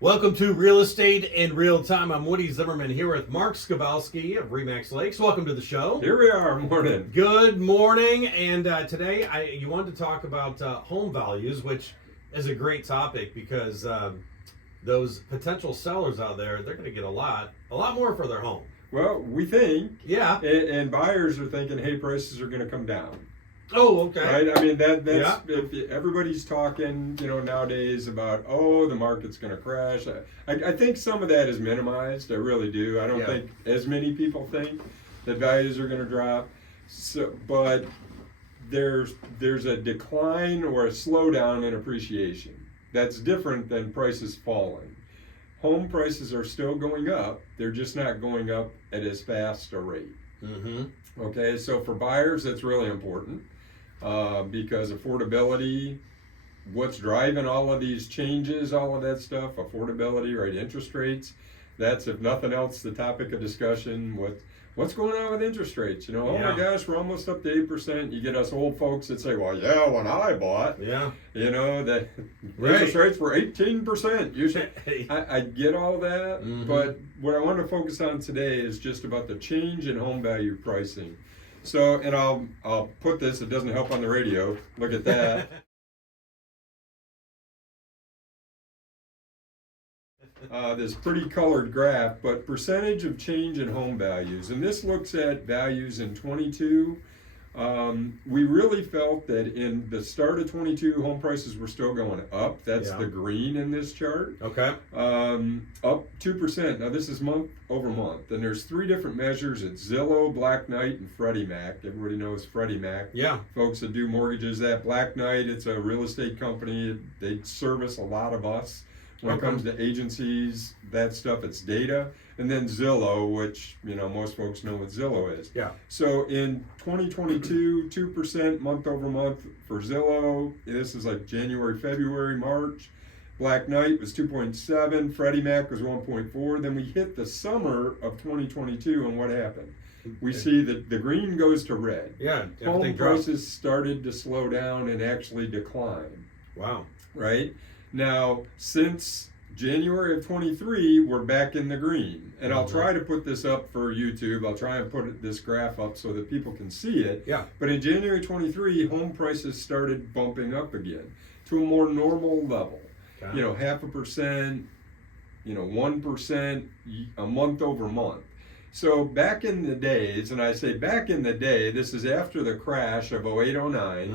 Welcome to Real Estate in Real Time. I'm Woody Zimmerman here with Mark Skabowski of Remax Lakes. Welcome to the show. Here we are, morning. Good morning. And today you wanted to talk about home values, which is a great topic because those potential sellers out there, they're going to get a lot more for their home. Well, we think, Yeah. and buyers are thinking, hey, prices are going to come down. Oh, okay. Right? I mean, that's Yeah. if everybody's talking, nowadays about, oh, the market's going to crash. I think some of that is minimized. I really do. I don't think as many people think that values are going to drop. So, but there's a decline or a slowdown in appreciation. That's different than prices falling. Home prices are still going up. They're just not going up at as fast a rate. Mm-hmm. Okay, so for buyers, that's really important because affordability, what's driving all of these changes, all of that stuff, affordability, right? Interest rates. That's, if nothing else, the topic of discussion. What's going on with interest rates? Oh my gosh, we're almost up to 8%. You get us old folks that say, well, yeah, when I bought, that interest rates were 18%. Usually, I get all that, but what I want to focus on today is just about the change in home value pricing. So, and I'll put this, it doesn't help on the radio. Look at that. This pretty colored graph, but percentage of change in home values. And this looks at values in 22. We really felt that in the start of 22, home prices were still going up. That's the green in this chart. Okay. Up 2%. Now this is month over month. And there's three different measures. It's Zillow, Black Knight, and Freddie Mac. Everybody knows Freddie Mac. Yeah. Folks that do mortgages. That Black Knight, it's a real estate company. They service a lot of us. When it comes to agencies, that stuff, it's data. And then Zillow, which, most folks know what Zillow is. Yeah. So in 2022, 2% month over month for Zillow. This is like January, February, March. Black Knight was 2.7. Freddie Mac was 1.4. Then we hit the summer of 2022, and what happened? We see that the green goes to red. Yeah. Home prices started to slow down and actually decline. Wow. Right? Now, since January of 23, we're back in the green. And I'll try to put this up for YouTube. I'll try and put this graph up so that people can see it. Yeah. But in January 23, home prices started bumping up again to a more normal level. Okay. 0.5%, 1% a month over month. So back in the days, and I say back in the day, this is after the crash of 08, 09,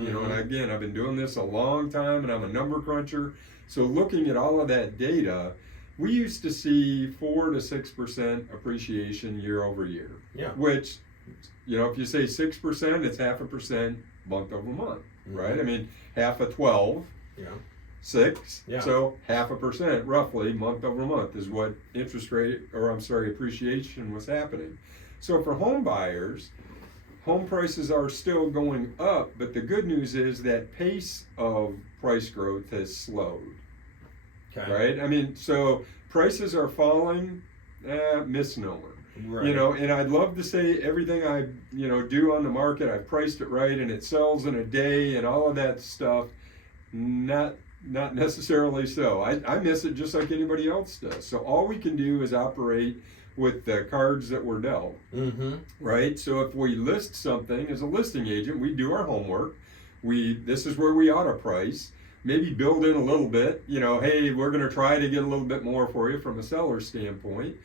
and again, I've been doing this a long time and I'm a number cruncher. So looking at all of that data, we used to see 4 to 6% appreciation year over year. Yeah. Which, if you say 6%, it's 0.5% month over month, right? I mean, half of 12. Yeah. 6, so 0.5% roughly month over month is what appreciation was happening. So for home buyers, home prices are still going up, but the good news is that pace of price growth has slowed. Okay. Right? I mean, so prices are falling, misnomer. Right. And I'd love to say everything I, do on the market, I've priced it right and it sells in a day and all of that stuff. Not necessarily so. I miss it just like anybody else does. So all we can do is operate with the cards that were dealt. Right? So if we list something as a listing agent, we do our homework. This is where we ought to price. Maybe build in a little bit. Hey, we're going to try to get a little bit more for you from a seller's standpoint.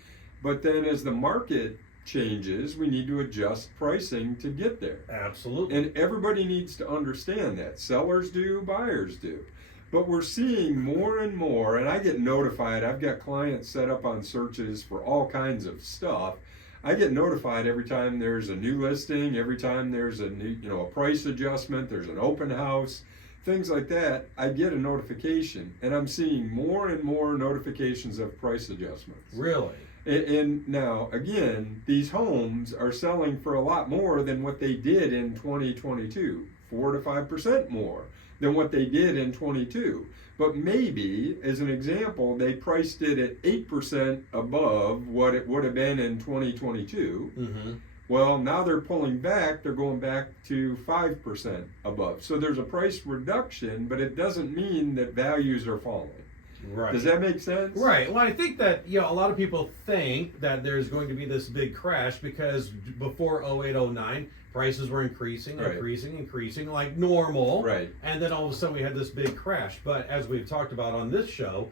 But then as the market changes, we need to adjust pricing to get there. Absolutely. And everybody needs to understand that. Sellers do, buyers do. But we're seeing more and more, and I get notified. I've got clients set up on searches for all kinds of stuff. I get notified every time there's a new listing, every time there's a new, a price adjustment, there's an open house, things like that. I get a notification, and I'm seeing more and more notifications of price adjustments. Really? And now, again, these homes are selling for a lot more than what they did in 2022, 4 to 5% more than what they did in 22. But maybe, as an example, they priced it at 8% above what it would have been in 2022. Well, now they're pulling back, they're going back to 5% above. So there's a price reduction, but it doesn't mean that values are falling. Right. Does that make sense? Right. Well, I think that a lot of people think that there's going to be this big crash because before 08, 09, prices were increasing like normal. Right. And then all of a sudden we had this big crash. But as we've talked about on this show,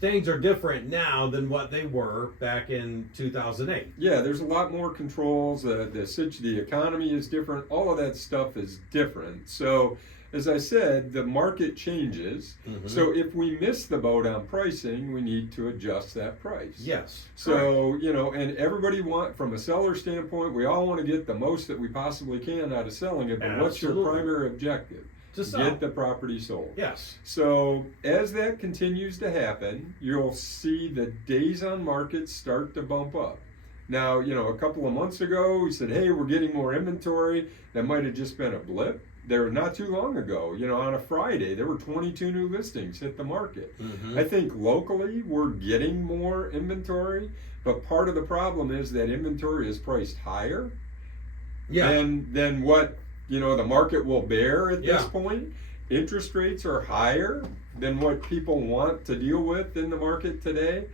things are different now than what they were back in 2008. Yeah, there's a lot more controls. The economy is different. All of that stuff is different. So, as I said, the market changes. Mm-hmm. So if we miss the boat on pricing, we need to adjust that price. Yes. So, and everybody from a seller standpoint, we all want to get the most that we possibly can out of selling it. But Absolutely. What's your primary objective? To sell. Get the property sold. Yes. So as that continues to happen, you'll see the days on market start to bump up. Now, a couple of months ago, we said, hey, we're getting more inventory. That might have just been a blip. There, not too long ago, on a Friday, there were 22 new listings hit the market. Mm-hmm. I think locally, we're getting more inventory, but part of the problem is that inventory is priced higher than what the market will bear at this point. Interest rates are higher than what people want to deal with in the market today.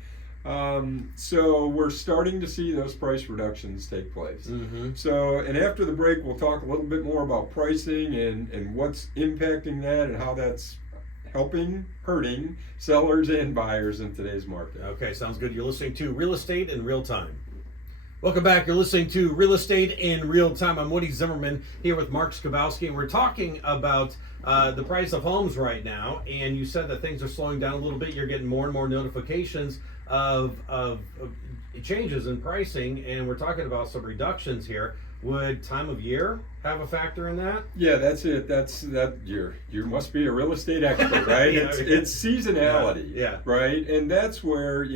So we're starting to see those price reductions take place. Mm-hmm. So, and after the break, we'll talk a little bit more about pricing and what's impacting that and how that's hurting sellers and buyers in today's market. Okay, sounds good. You're listening to Real Estate in Real Time. Welcome back. You're listening to Real Estate in Real Time. I'm Woody Zimmerman here with Mark Skabowski, and we're talking about the price of homes right now. And you said that things are slowing down a little bit. You're getting more and more notifications of changes in pricing, and we're talking about some reductions here. Would time of year have a factor in that? Yeah, that's it. You must be a real estate expert, right? It's seasonality, right? And that's where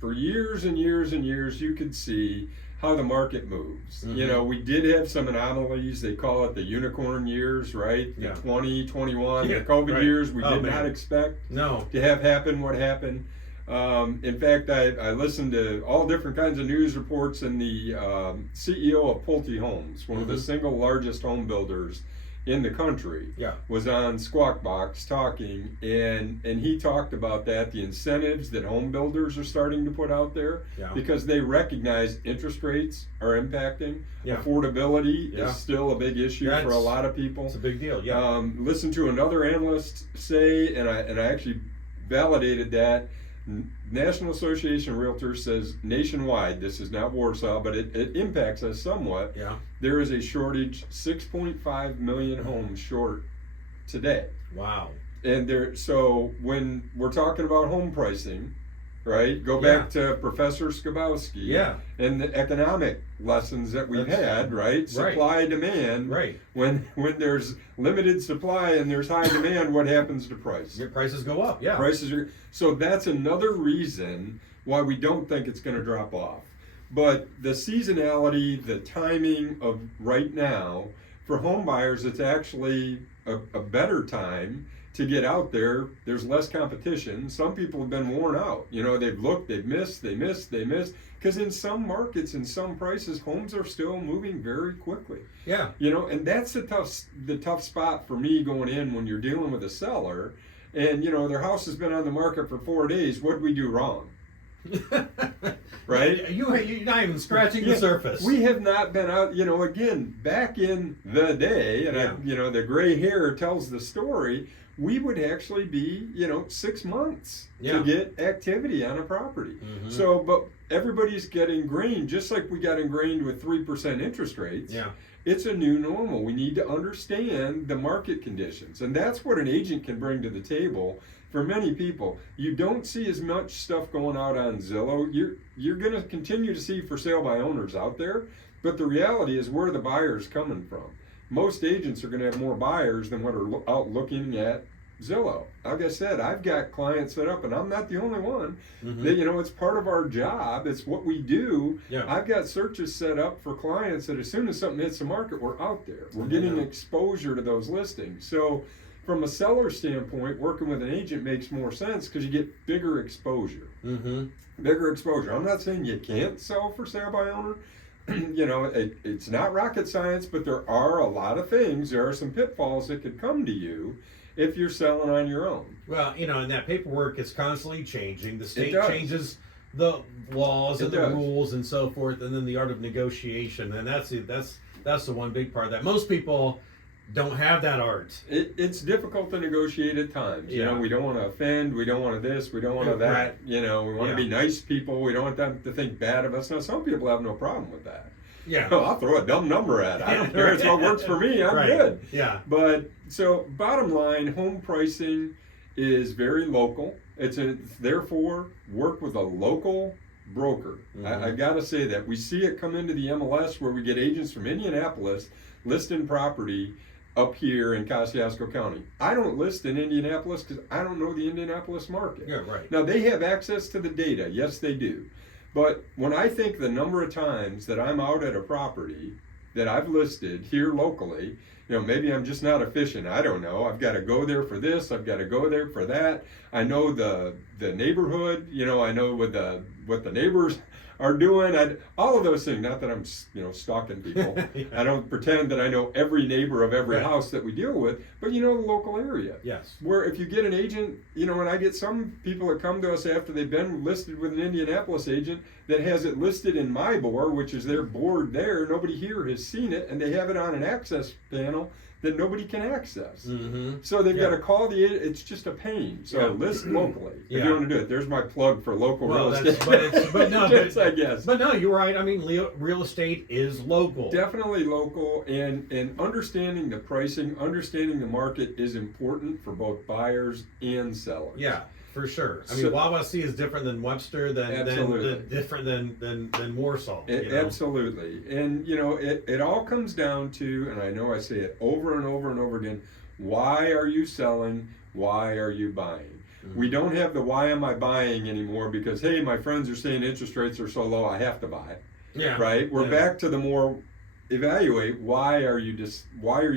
for years and years and years, you could see how the market moves. Mm-hmm. We did have some anomalies. They call it the unicorn years, right? The 2021, the COVID years, we did not expect to have happen what happened. In fact, I listened to all different kinds of news reports, and the CEO of Pulte Homes, one of the single largest home builders in the country, was on Squawk Box talking, and he talked about that, the incentives that home builders are starting to put out there, because they recognize interest rates are impacting. Affordability is still a big issue for a lot of people. It's a big deal. Listen to another analyst say, and I actually validated that. National Association of Realtors says nationwide, this is not Warsaw, but it impacts us somewhat. There is a shortage, 6.5 million homes short today. Wow. And so when we're talking about home pricing, right, go back to Professor Skabowski and the economic lessons that we've had, right? Supply, demand. Right. When there's limited supply and there's high demand, what happens to price? Your prices go up, So that's another reason why we don't think it's going to drop off. But the seasonality, the timing of right now, for home buyers, it's actually a better time to get out there. There's less competition. Some people have been worn out. They've looked, they've missed, they missed. Because in some markets, in some prices, homes are still moving very quickly. And that's the tough spot for me going in when you're dealing with a seller, and their house has been on the market for 4 days. What did we do wrong? Right? You're not even scratching the surface. We have not been out, again, back in the day, and the gray hair tells the story. We would actually be, 6 months to get activity on a property. So, but everybody's getting ingrained, just like we got ingrained with 3% interest rates. It's a new normal. We need to understand the market conditions. And that's what an agent can bring to the table for many people. You don't see as much stuff going out on Zillow. You're going to continue to see for sale by owners out there, but the reality is where the buyer's coming from. Most agents are going to have more buyers than what are out looking at Zillow. Like I said, I've got clients set up, and I'm not the only one. That, it's part of our job. It's what we do. I've got searches set up for clients that as soon as something hits the market, we're out there. We're getting exposure to those listings. So from a seller standpoint, working with an agent makes more sense because you get bigger exposure. Bigger exposure. I'm not saying you can't sell for sale by owner. it's not rocket science, but there are a lot of things. There are some pitfalls that could come to you if you're selling on your own. Well, and that paperwork is constantly changing. The state does. changes the laws and It the does. rules and so forth, and then the art of negotiation. And that's the one big part that most people don't have that art. It's difficult to negotiate at times. Yeah. We don't want to offend. We don't want to this. We don't want to that. Right. We want to be nice people. We don't want them to think bad of us. Now, some people have no problem with that. Yeah. I'll throw a dumb number at it. I don't care. It's what works for me. I'm Right. good. Yeah. But so bottom line, home pricing is very local. Therefore work with a local broker. Mhm. I got to say that we see it come into the MLS where we get agents from Indianapolis listing property up here in Kosciuszko County. I don't list in Indianapolis because I don't know the Indianapolis market. Yeah. Right. Now they have access to the data. Yes, they do. But when I think the number of times that I'm out at a property that I've listed here locally, maybe I'm just not efficient. I don't know. I've got to go there for this. I've got to go there for that. I know the neighborhood. I know what the neighbors are doing. All of those things. Not that I'm stalking people. Yeah. I don't pretend that I know every neighbor of every Right. house that we deal with. But the local area. Yes. Where if you get an agent, and I get some people that come to us after they've been listed with an Indianapolis agent that has it listed in my board, which is their board there. Nobody here has seen it, and they have it on an access panel that nobody can access. Mm-hmm. So they've got to call the agent. It's just a pain. So Yeah. list locally if Yeah. you want to do it. There's my plug for local real estate. I guess. But no, you're right. I mean, real estate is local. Definitely local, and understanding the pricing, understanding the market is important for both buyers and sellers. Yeah, for sure. I mean, Wawasee is different than Webster, different than Warsaw. Absolutely, and it all comes down to, and I know I say it over and over and over again: why are you selling? Why are you buying? Mm-hmm. We don't have the why am I buying anymore because hey, my friends are saying interest rates are so low, I have to buy. Yeah. Right. We're back to the more evaluate why are you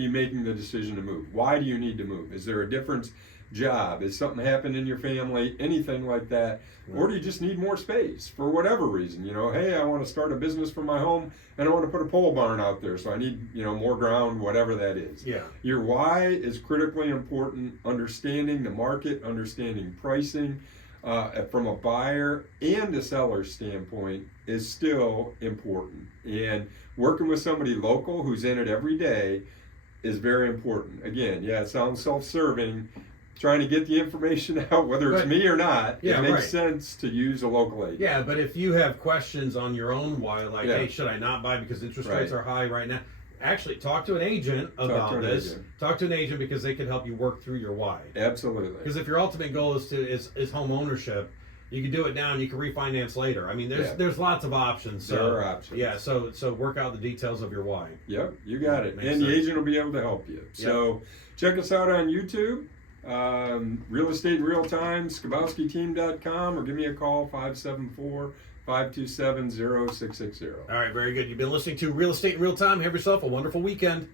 making the decision to move? Why do you need to move? Is there a different job? Is something happened in your family? Anything like that? Right. Or do you just need more space for whatever reason? Hey, I want to start a business for my home and I want to put a pole barn out there, so I need more ground, whatever that is. Yeah. Your why is critically important. Understanding the market, understanding pricing from a buyer and a seller standpoint is still important. And working with somebody local who's in it every day is very important. Again, it sounds self-serving, trying to get the information out, whether it's me or not. It makes sense to use a local agent. Yeah, but if you have questions on your own why, like, hey, should I not buy because interest rates are high right now? Actually, talk to an agent about this. Talk to an agent because they can help you work through your why. Absolutely. Because if your ultimate goal is home ownership, you can do it now and you can refinance later. I mean, there's lots of options. So, there are options. Yeah, so work out the details of your why. Yep, you got it. Makes and sense. the agent will be able to help you. So check us out on YouTube, Real Estate in Real Time, SkabowskiTeam.com, or give me a call, 574-527-0660. All right, very good. You've been listening to Real Estate in Real Time. Have yourself a wonderful weekend.